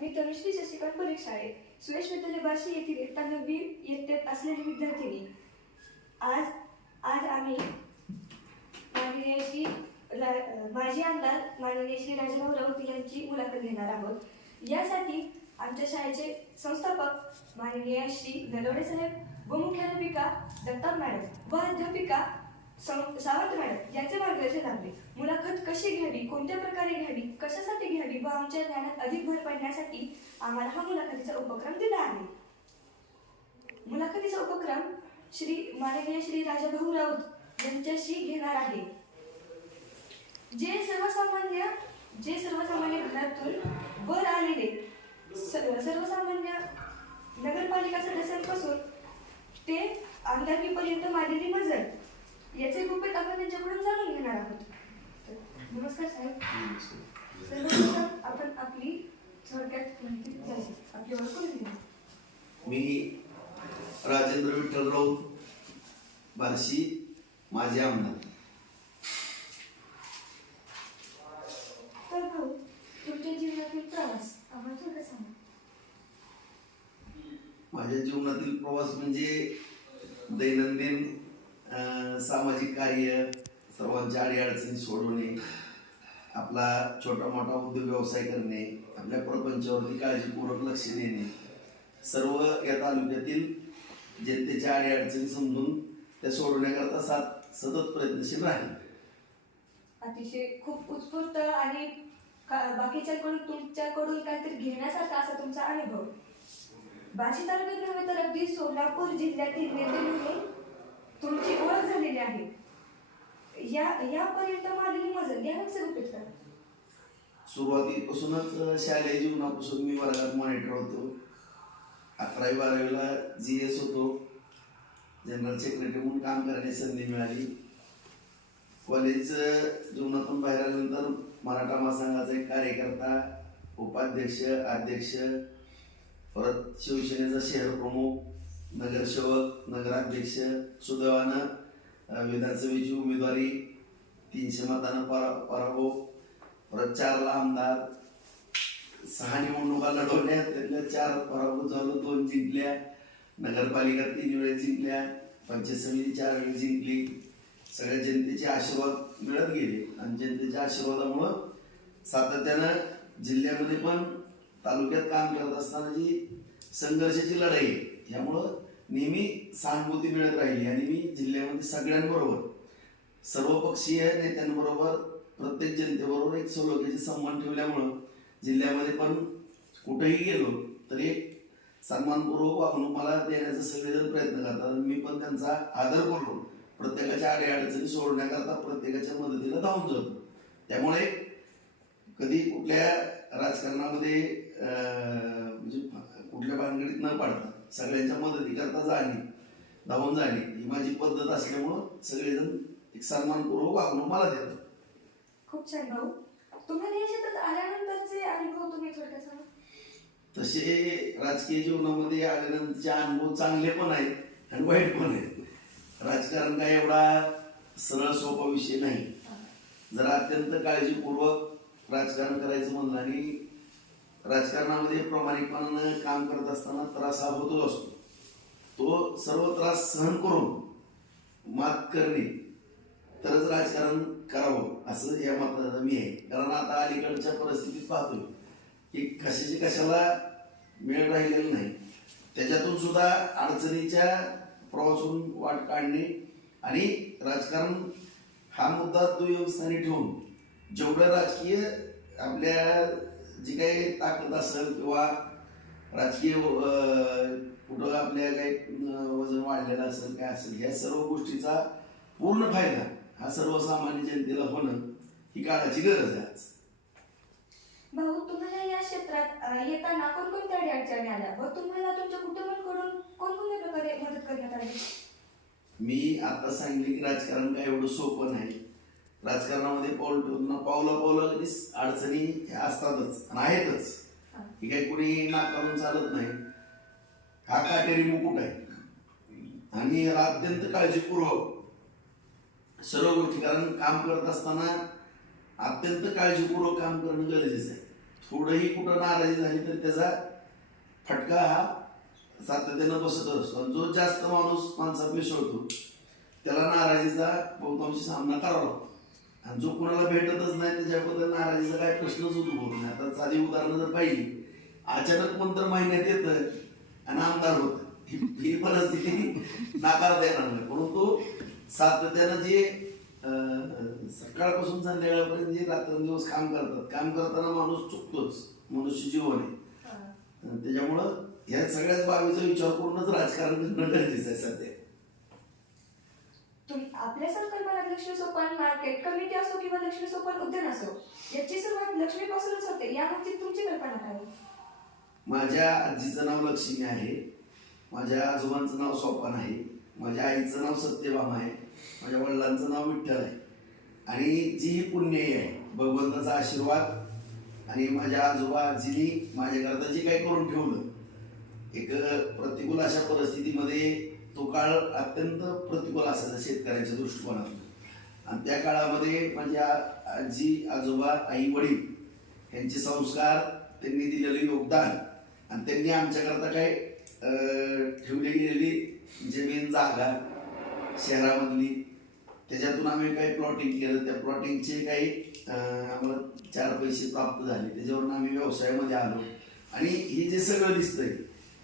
मी तनुश्री शशिकांत परीक्षा शाळे सुरेश विद्यालय बार्शी येथील इयत्ता नववी इयत्तेत असलेली विद्यार्थिनी. आज आज आम्ही माननीय श्री रा- माजी आमदार माननीय श्री राजाभाऊ राऊत यांची मुलाखत घेणार आहोत. यासाठी आमच्या शाळेचे संस्थापक माननीय श्री नलवडे साहेब व मुख्याध्यापिका दत्ता मॅडम व अध्यापिका सं- सावंत मॅडम यांचे मार्गदर्शन लाभले मुलाखत कशी घ्यावी कोणत्या प्रकारे कशासाठी घ्यावी व आमच्या ज्ञानात अधिक भर पडण्यासाठी आम्हाला हा मुलाखतीचा उपक्रम दिला आहे. मुलाखतीचा उपक्रम श्री माननीय श्री राजाभाऊ राऊत यांच्याशी घेणार आहे. जे सर्वसामान्य जे सर्वसामान्य घरातून वर आलेले स- सर्वसामान्य नगरपालिका सदस्यांपासून ते आमदारकीपर्यंत मारलेली मजल याचे गुपित आपण त्यांच्याकडून जाणून घेणार आहोत. नमस्कार साहेब. आपण आपली थोडक्यात आपली ओळख मी राजेंद्र विठ्ठल राऊत बार्शी माझे आमदार. तर भाऊ तुमच्या जीवनातील प्रवास आम्हाला थोडं सांगा माझ्या जीवनातील प्रवास म्हणजे दैनंदिन सामाजिक कार्य सर्वांच्या अडीअडचणी सोडवणे. आपला छोटा मोठा उद्योग व्यवसाय करणे आपल्या प्रपंचावरती काळजीपूर्वक लक्ष देणे सर्व या तालुक्यातील जनतेच्या अडीअडचणी समजून त्या सोडवण्याकरता सात सतत प्रयत्नशील राहील. अतिशय खूप उत्स्फूर्त आणि बाकीच्याकडून तुमच्याकडून काहीतरी घेण्यासारखा असा तुमचा अनुभव. बार्शी तालुक्यात नव्हे तर अगदी सोलापूर जिल्ह्यातील नेते म्हणून तुमची ओळख झालेली आहे. या यापर्यंत मारलेली मजल या लक्ष गुपित करा. सुरुवातीपासूनच शालेय जीवनापासून मी वर्गात मॉनिटर होतो. अकरावी बारावीला जी एस होतो. जनरल सेक्रेटरी म्हणून काम करण्याची संधी मिळाली. कॉलेज जीवनातून बाहेर आल्यानंतर मराठा महासंघाचा एक कार्यकर्ता उपाध्यक्ष अध्यक्ष परत शिवसेनेचा शहर प्रमुख नगरसेवक नगराध्यक्ष सुदैवानं विधानसभेची उमेदवारी तीनशे मतानं परा पराभव परत चारला आमदार सहा निवडणुका लढवल्या त्यातल्या चार पराभूत झालो दोन जिंकल्या. नगरपालिका तीन वेळेस जिंकल्या पंचायत समिती चार वेळेस जिंकली. सगळ्या जनतेचे आशीर्वाद मिळत गेले. आणि जनतेच्या आशीर्वादामुळं सातत्यानं जिल्ह्यामध्ये पण तालुक्यात काम करत असताना जी संघर्षाची लढाई ह्यामुळं नेहमी सहानुभूती मिळत राहिली आणि मी जिल्ह्यामध्ये सगळ्यांबरोबर सर्वपक्षीय नेत्यांबरोबर प्रत्येक जनतेबरोबर एक सलोख्याचे सन्मान ठेवल्यामुळं जिल्ह्यामध्ये पण कुठेही गेलो तरी एक सन्मानपूर्वक वागणूक मला देण्याचा सगळेजण प्रयत्न करतात मी पण त्यांचा आदर करून प्रत्येकाच्या अडीअडचणी सोडण्याकरता प्रत्येकाच्या मदतीला धावून जातो. त्यामुळे कधी कुठल्या राजकारणामध्ये अं, कुठल्या भानगडीत न पाडता सगळ्यांच्या मदतीकरता जाणे धावून जाणे ही माझी पद्धत असल्यामुळं सगळेजण एक सन्मानपूर्वक वागणूक मला देतात. खूप छान भाऊ. तुम्हाला या क्षेत्रात आल्यानंतरचे अनुभव तुम्ही थोडक्यात सांगा. तसे राजकीय जीवनामध्ये आल्यानंतरचे अनुभव चांगले पण आहेत आणि वाईट पण आहेत. राजकारण काय एवढा सरळ सोपा विषय नाही. जर अत्यंत काळजीपूर्वक राजकारण करायचं म्हणलं आणि राजकारणामध्ये प्रामाणिकपणानं काम करत असताना त्रास हा होतच असतो. तो सर्व त्रास सहन करून मात करणे तरच राजकारण करावं असं या मताचा मी आहे. कारण आता अलीकडच्या परिस्थितीत पाहतोय की कशाची कशाला मेळ राहिलेला नाही. त्याच्यातून सुद्धा अडचणीच्या प्रवासून वाट काढणे आणि राजकारण हा मुद्दा तो स्थानी ठेवून जेवढं राजकीय आपल्या जी काही ताकद असेल किंवा राजकीय कुठं आपल्या काही वजन वाढलेलं असेल काय असेल ह्या सर्व गोष्टीचा पूर्ण फायदा हा सर्वसामान्य जनतेला होणं ही काळाची गरज आहे आज. भाऊ तुम्हाला या क्षेत्रात येताना कोणकोणत्या अडचणी आल्या? व तुम्हाला तुमच्या कुटुंबाकडून कोणकोणत्या प्रकारे मदत करण्यात आली? मी आता सांगितले की राजकारण काय एवढं सोपं नाही. राजकारणामध्ये पाऊल ठेवताना पावला पावला कधीच अडचणी ह्या असतातच आणि आहेतच. ही काही कुणी नाकारून चालत नाही. हा काटेरी मुकुट आहे. आणि याला अत्यंत काळजीपूर्वक सर्व गोष्टी कारण काम करत असताना अत्यंत काळजीपूर्वक काम करणं गरजेचं आहे. थोडंही कुठं नाराजी झाली तर त्याचा फटका हा सातत्यानं बसत असतो. आणि जो जास्त माणूस माणसात मिसळतो त्याला नाराजीचा बहुतांशी सामना करावा लागतो. आणि जो कुणाला भेटतच नाही त्याच्याबद्दल नाराजीचा काय प्रश्नच उद्भवत नाही. आता साधी उदाहरणं जर पाहिली अचानक कोणतर महिन्यात येतं आणि आमदार होत. ही परिस्थिती नाकारता येणार नाही. परंतु सातत्यानं जे सकाळपासून संध्याकाळपर्यंत जे रात्रंदिवस काम करतात काम करताना माणूस चुकतोच मनुष्य जीवन आहे. त्याच्यामुळं ह्या सगळ्याच बाबीचा विचार करूनच राजकारण करणं गरजेचं आहे सध्या. तुम्ही आपल्या संकल्पना लक्ष्मी सोपान मार्केट कमिटी असो किंवा लक्ष्मी सोपान उद्यान असो याची सुरुवात लक्ष्मीपासूनच होते. याबाबतीत तुमची कल्पना काय? माझ्या आजीचं नाव लक्ष्मी आहे. माझ्या आजोबांचं नाव सोपान आहे. माझ्या आईचं नाव सत्यभामा आहे. माझ्या वडिलांचं नाव विठ्ठल आहे. आणि जी ही पुण्यही आहे. भगवंताचा आशीर्वाद आणि माझ्या आजोबा आजीनी माझ्याकरता जे काही करून ठेवलं एक प्रतिकूल अशा परिस्थितीमध्ये तो काळ अत्यंत प्रतिकूल असायचा शेतकऱ्यांच्या दृष्टिकोनातून. आणि त्या काळामध्ये माझ्या आजी आजोबा आई वडील यांचे संस्कार त्यांनी दिलेलं योगदान आणि त्यांनी आमच्याकरता काय ठेवली गेलेली जमीन जागा शहरामधली. त्याच्यातून आम्ही काही प्लॉटिंग केलं. त्या प्लॉटिंगचे काही आम्हाला चार पैसे प्राप्त झाले. त्याच्यावरून आम्ही व्यवसायामध्ये आलो. आणि हे जे सगळं दिसतंय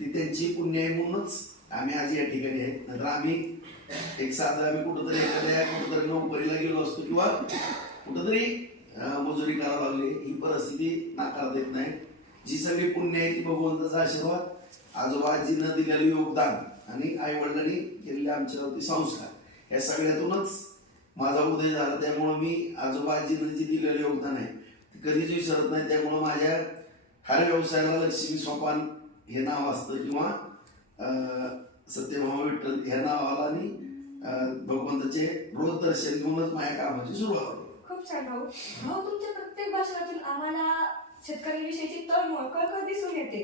ती त्यांची पुण्याई म्हणूनच आम्ही आज या ठिकाणी आहे नंतर आम्ही एक साधं आम्ही कुठंतरी एखाद्या कुठंतरी नोकरीला गेलो असतो किंवा कुठंतरी मजुरी करावं लागली. ही परिस्थिती नाकारता येत नाही. जी सगळी पुण्य आहे ती भगवंताचा आशीर्वाद आजोबाजीनं दिलेलं योगदान आणि आई वडिलांनी केलेले आमच्यावरती संस्कार. या सगळ्यातूनच माझा उदय झाला. त्यामुळं मी आजोबाजीनं जे दिलेलं योगदान आहे ते कधीच विसरत नाही. त्यामुळं माझ्या हर व्यवसायाला लक्ष्मी सोपान हे नाव असतं. किंवा सत्यभामा विठ्ठल ह्या नावाला आणि भगवंताचे रोज दर्शन घेऊनच माझ्या कामाची सुरुवात खूप छान भाऊ. भाऊ तुमच्या प्रत्येक भाषणातून आम्हाला शेतकऱ्यांविषयीची तळमळ कळकळ दिसून येते.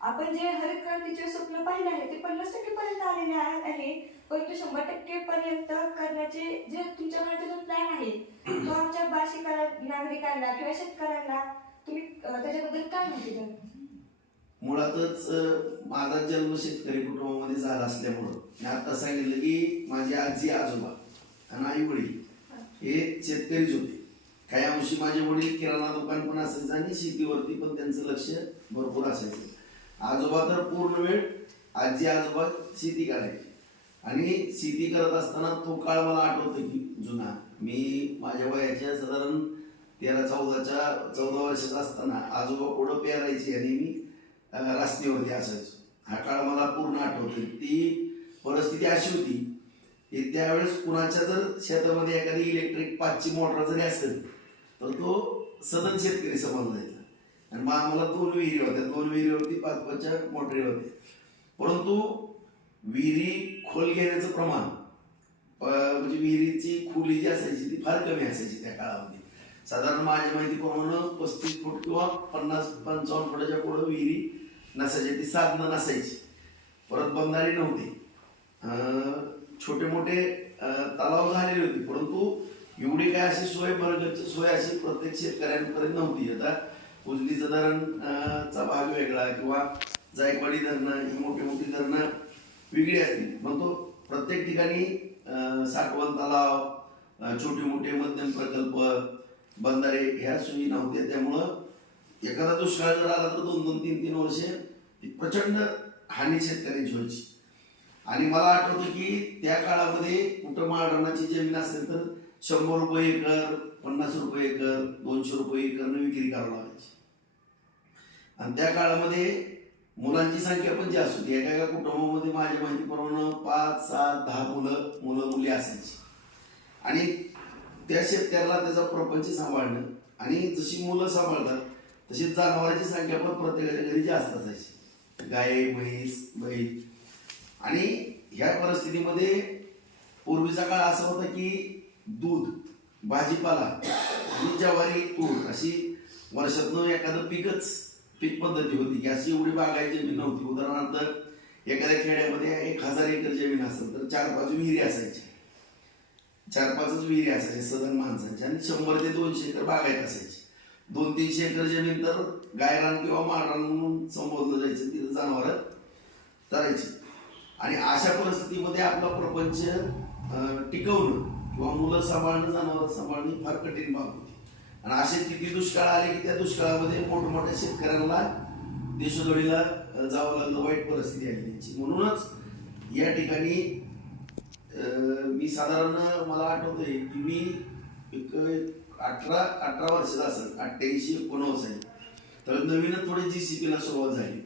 आपण जे हरित क्रांतीचे स्वप्न पाहिले आहे ते पन्नास टक्के पर्यंत आलेले आहे. परंतु शंभर टक्के पर्यंत करण्याचे जे तुमच्या मनात जो प्लॅन आहे तो आमच्या भाषिकाला नागरिकांना किंवा शेतकऱ्यांना तुम्ही त्याच्याबद्दल काय माहिती मुळातच माझा जन्म शेतकरी कुटुंबामध्ये झाला असल्यामुळं. मी आता सांगितलं की माझी आजी आजोबा आणि आई वडील हे शेतकरीच होते. काही अंशी माझे वडील किराणा दुकान पण असायचं आणि शेतीवरती पण त्यांचं लक्ष भरपूर असायचं. आजोबा तर पूर्ण वेळ आजी आजोबा शेती करायची. आणि शेती करत असताना तो काळ मला आठवतो की जुना. मी माझ्या वयाच्या साधारण तेरा चौदाच्या चौदा वर्षाचा असताना आजोबा पुढं पेरायची आणि मी रस्त्यावरती असायचो हा काळ मला पूर्ण आठवतो ती परिस्थिती अशी होती की त्यावेळेस कुणाच्या जर शेतामध्ये एखादी इलेक्ट्रिक पाचची मोटर जरी असेल तर तो सदन शेतकरी समजला आणि मग आम्हाला दोन विहिरी होत्या. दोन विहिरीवरती पाच पाचच्या मोटरी होत्या. परंतु विहिरी खोल घेण्याचं प्रमाण म्हणजे विहिरीची खोली जी असायची ती फार कमी असायची त्या काळामध्ये. साधारण माझ्या माहितीप्रमाणे पस्तीस फूट किंवा पन्नास पंचावन्न फुटाच्या पुढे विहिरी नसायची ती साधनं नसायची. परत बंधारे नव्हते. छोटे मोठे तलाव झालेले होते. परंतु एवढी काय अशी सोय बर्गरची सोय अशी प्रत्येक शेतकऱ्यांपर्यंत नव्हती. आता उजनीचं धरण चा भाग वेगळा किंवा जायकवाडी धरणं ही मोठी मोठी धरणं वेगळी असतील. पण तो प्रत्येक ठिकाणी साठवण तलाव छोटे मोठे मध्यम प्रकल्प बंधारे ह्या सोयी नव्हत्या. त्यामुळं एखादा दुष्काळ जर आला तर दोन दोन तीन तीन वर्षे ती प्रचंड हानी शेतकऱ्यांची व्हायची. आणि मला आठवतं की त्या काळामध्ये कुठं माळरानाची जमीन असेल तर शंभर रुपये एकर पन्नास रुपये एकर दोनशे रुपये एकरनं विक्री करावं लागायची. आणि त्या काळामध्ये मुलांची संख्या पण जास्त होती. एका एका कुटुंबामध्ये माझ्या माहितीप्रमाणे पाच सात दहा मुलं मुलं मुली असायची. आणि त्या शेतकऱ्याला त्याचा प्रपंच सांभाळणं आणि जशी मुलं सांभाळतात तशी जनावरांची संख्या पण प्रत्येकाच्या घरी जास्त असायची. गाय म्हैस बैल. आणि ह्या परिस्थितीमध्ये पूर्वीचा काळ असा होता की दूध भाजीपाला आणि ज्वारी तूर अशी वर्षातनं एखादं पीकच पीक पद्धती होती की अशी एवढी बागायची जमीन नव्हती. उदाहरणार्थ एखाद्या खेड्यामध्ये एक हजार एकर जमीन असेल तर चार पाच विहिरी असायच्या चार पाचच विहिरी असायच्या सदन माणसांच्या आणि शंभर ते दोनशे एकर बागायत असायची. दोन तीनशे एकर जमीन तर गायरान किंवा माळरान म्हणून संबोधलं जायचं तिथं जनावर चरायची. आणि अशा परिस्थितीमध्ये आपला प्रपंच टिकवणं किंवा मुलं सांभाळणं जनावर सांभाळणं फार कठीण बाब होती. आणि असे किती दुष्काळ आले की त्या दुष्काळामध्ये मोठमोठ्या शेतकऱ्यांना देशोधडीला जावं लागलं वाईट परिस्थिती आली त्यांची. म्हणूनच या ठिकाणी मी साधारण मला आठवतंय की मी एक अठरा अठरा वर्षाचा असेल अठ्ठ्याऐंशी एकोणवस आहे तर नवीनच थोडी जी सी पीला सुरुवात झाली.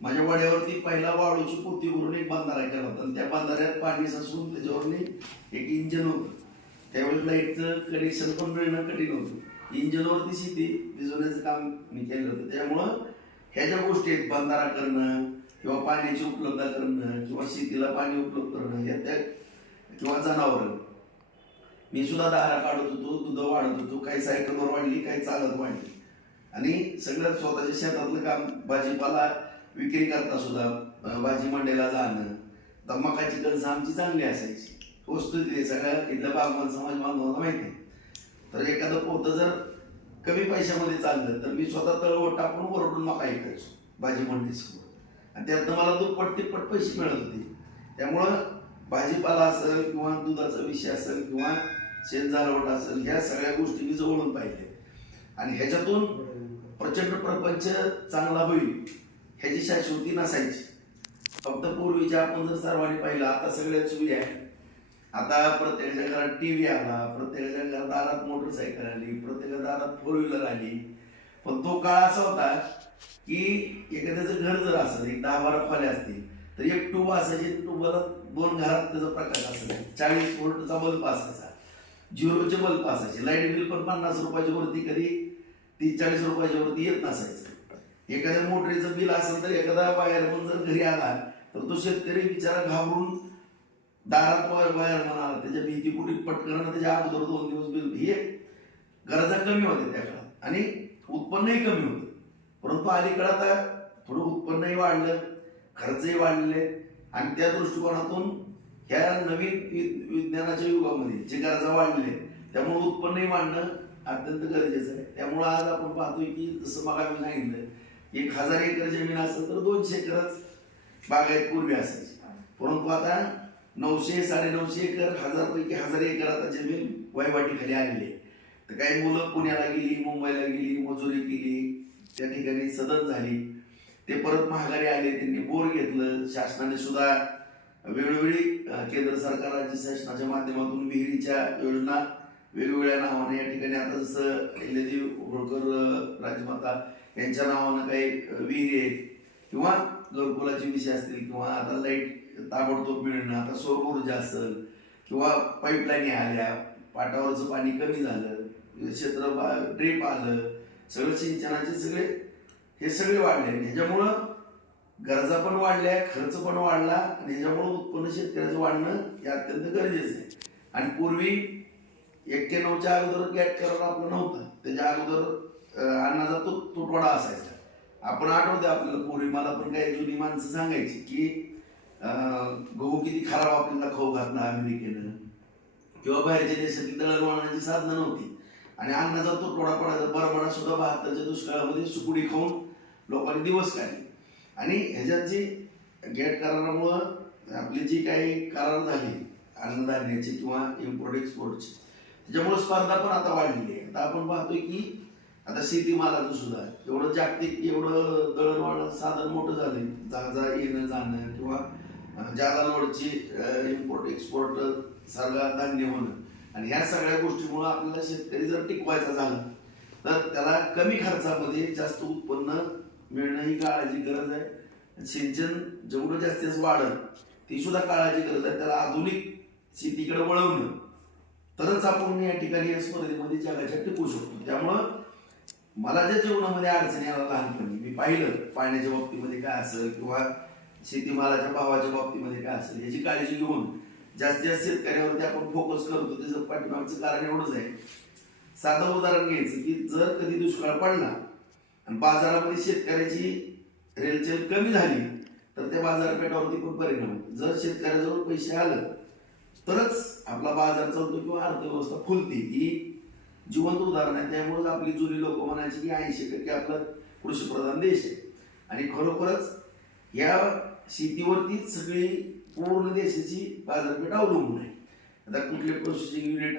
माझ्या वाड्यावरती पहिला वाळूची पोती भरून एक बांधारा केला होता. आणि त्या बांधाऱ्यात पाणी साचून त्याच्यावरती एक इंजन होतं. त्यावेळेस लाईटचं कनेक्शन पण मिळणं कठीण होतं. इंजनवरती शेती भिजवण्याचं काम मी केलं होतं. त्यामुळं ह्या ज्या गोष्टी आहेत बांधारा करणं किंवा पाण्याची उपलब्धता करणं किंवा शेतीला पाणी उपलब्ध करणं या त्या किंवा जनावरं मी सुद्धा दारा काढत होतो दूध वाढत होतो काही सायकलवर वाढली काही चालत वाढली. आणि सगळ्यात स्वतःच्या शेतातलं काम भाजीपाला विक्री करता सुद्धा भाजी मंडईला जाणं दमकाची कणसं आमची चांगली असायची. वस्तू तिथे सगळ्या इथल्या बागमान समाज बांधवांना माहिती आहे. तर एखादं पोतं जर कमी पैशामध्ये चाललं तर मी स्वतः तळवट टाकून ओरडून मका ऐकायचो भाजी मंडईसमोर. आणि त्यातनं मला दुप्पट तिप्पट पैसे मिळत होते. त्यामुळं भाजीपाला असेल किंवा दुधाचा विषय असेल किंवा शेंजारवट असेल ह्या सगळ्या गोष्टी मी जवळून पाहिले आणि ह्याच्यातून प्रचंड प्रपंच चांगला होईल ह्याची शाश्वती नसायची. फक्त पूर्वीच्या आपण जर सर्वांनी पाहिलं आता सगळ्या सुविधा आहे आता प्रत्येकाच्या घरात टी व्ही आला प्रत्येकाच्या घरात दारात मोटरसायकल आली प्रत्येकाच्या दारात फोर व्हीलर आली. पण तो काळ असा होता की एखाद्याचं घर जर असेल एक दहा बारा खोल्या असतील तर एक ट्यूब असायची ट्यूबला दोन घरात त्याचा प्रकाश असायचा चाळीस वोल्टचा बल्ब असायचा. झिरोचे बल्ब असायचे. लाइट बिल पण पन्नास रुपयाच्या वरती कधी तीस चाळीस रुपयाच्या वरती येत नसायचं. एखाद्या मोटरीचं बिल असेल तर एखादा वायरमन जर घरी आला तर तो शेतकरी बिचारा घाबरून दारात वायर वायरमन आला त्याच्या भीती कुठे? पटकन त्याच्या अगोदर दोन दिवस बिल हे गरजा कमी होत्या त्या काळात. आणि उत्पन्नही कमी होतं. परंतु अलीकडे आता थोडं उत्पन्नही वाढलं. खर्चही वाढलेले आणि त्या दृष्टिकोनातून ह्या नवीन वि- विज्ञानाच्या युगामध्ये जे गरजा वाढले त्यामुळे उत्पन्नही वाढणं अत्यंत गरजेचं आहे. त्यामुळं आज आपण पाहतोय की जसं मग मी सांगितलं एक हजार एकर जमीन असेल तर दोनशे एकरच बागायत पूर्वी असायची. परंतु आता नऊशे साडेनऊशे एकर हजारपैकी हजार एकर आता जमीन वयवाटीखाली आलेली आहे. तर काही मुलं पुण्याला गेली मुंबईला गेली मजुरी केली त्या ठिकाणी सदन झाली. ते परत महागारी आले ते बोर घेतलं. शासनाने सुद्धा वेळोवेळी केंद्र सरकार राज्य शासनाच्या माध्यमातून विहिरीच्या योजना वेगवेगळ्या नावाने या ठिकाणी आता जसं अहिल्यादेवी होळकर राजमाता यांच्या नावानं काही विहिरी आहेत किंवा घरकुलाची विषय असतील किंवा आता लाइट ताबडतोब मिळणं आता सौर ऊर्जा असेल किंवा पाईपलाईन आल्या पाटावरचं पाणी कमी झालं क्षेत्र ड्रीप आलं सगळं सिंचनाचे सगळे हे सगळे वाढले. ह्याच्यामुळं गरजा पण वाढल्या खर्च पण वाढला आणि ह्याच्यामुळं उत्पन्न शेतकऱ्याचं वाढणं हे अत्यंत गरजेचं आहे. आणि पूर्वी एक्क्याण्णवच्या अगोदर गॅट करार आपलं नव्हतं. त्याच्या अगोदर अन्नाचा तो तुटवडा असायचा. आपण आठवते आपल्याला पूर्वी मला पण काही जुनी माणसं सांगायची की गहू किती खराब आपल्याला खाऊ घातला अमेरिकेनं. किंवा बाहेरच्या देशातली दळणवळणाची साधनं नव्हती. आणि अन्नाचा तुटवडा पडायचा बरबडा सुद्धा भारताच्या दुष्काळामध्ये सुकुडी खाऊन लोकांनी दिवस काढले. आणि ह्याच्यात जी गेट करारामुळं आपली जी काही करार झाली अन्नधान्याची किंवा इम्पोर्ट एक्सपोर्टची त्याच्यामुळे स्पर्धा पण आता वाढलेली आहे. आता आपण पाहतोय की आता शेतीमालाचं सुद्धा एवढं जागतिक एवढं दळणवळण साधन मोठं झालं जहाजा येणं जाणं किंवा अं, जादा लोडची इम्पोर्ट एक्सपोर्ट सगळं धान्य होणं. आणि ह्या सगळ्या गोष्टीमुळं आपल्याला शेतकरी जर टिकवायचा झाला तर त्याला कमी खर्चामध्ये जास्त उत्पन्न मिळणं ही काळाची गरज आहे. सिंचन जेवढं जास्तीत वाढत ती सुद्धा काळाची गरज आहे. त्याला आधुनिक शेतीकडे वळवणं. तरच आपण या ठिकाणी या स्पर्धेमध्ये जगाच्या टिकू शकतो. त्यामुळं मला ज्या जीवनामध्ये अडचणी आला लहानपणी मी पाहिलं पाण्याच्या बाबतीमध्ये काय असेल किंवा शेतीमालाच्या भावाच्या बाबतीमध्ये काय असेल याची काळजी घेऊन जास्तीत जास्त शेतकऱ्यावरती आपण फोकस करतो. त्याचं पाठीमागचं कारण एवढंच आहे. साधं उदाहरण घ्यायचं की जर कधी दुष्काळ पडला आणि बाजारामध्ये शेतकऱ्याची रेलचेल कमी झाली तर त्या बाजारपेठावरती पण परिणाम जर शेतकऱ्याजवळ पैसे आलं तरच आपला बाजार चालतो किंवा अर्थव्यवस्था फुलते ही जिवंत उदाहरण आहे. त्यामुळेच आपली जुनी लोक म्हणायची की ऐंशी टक्के आपला कृषीप्रधान देश आहे. आणि खरोखरच या शेतीवरतीच सगळी पूर्ण देशाची बाजारपेठ अवलंबून आहे. आता कुठले प्रोसेसिंग युनिट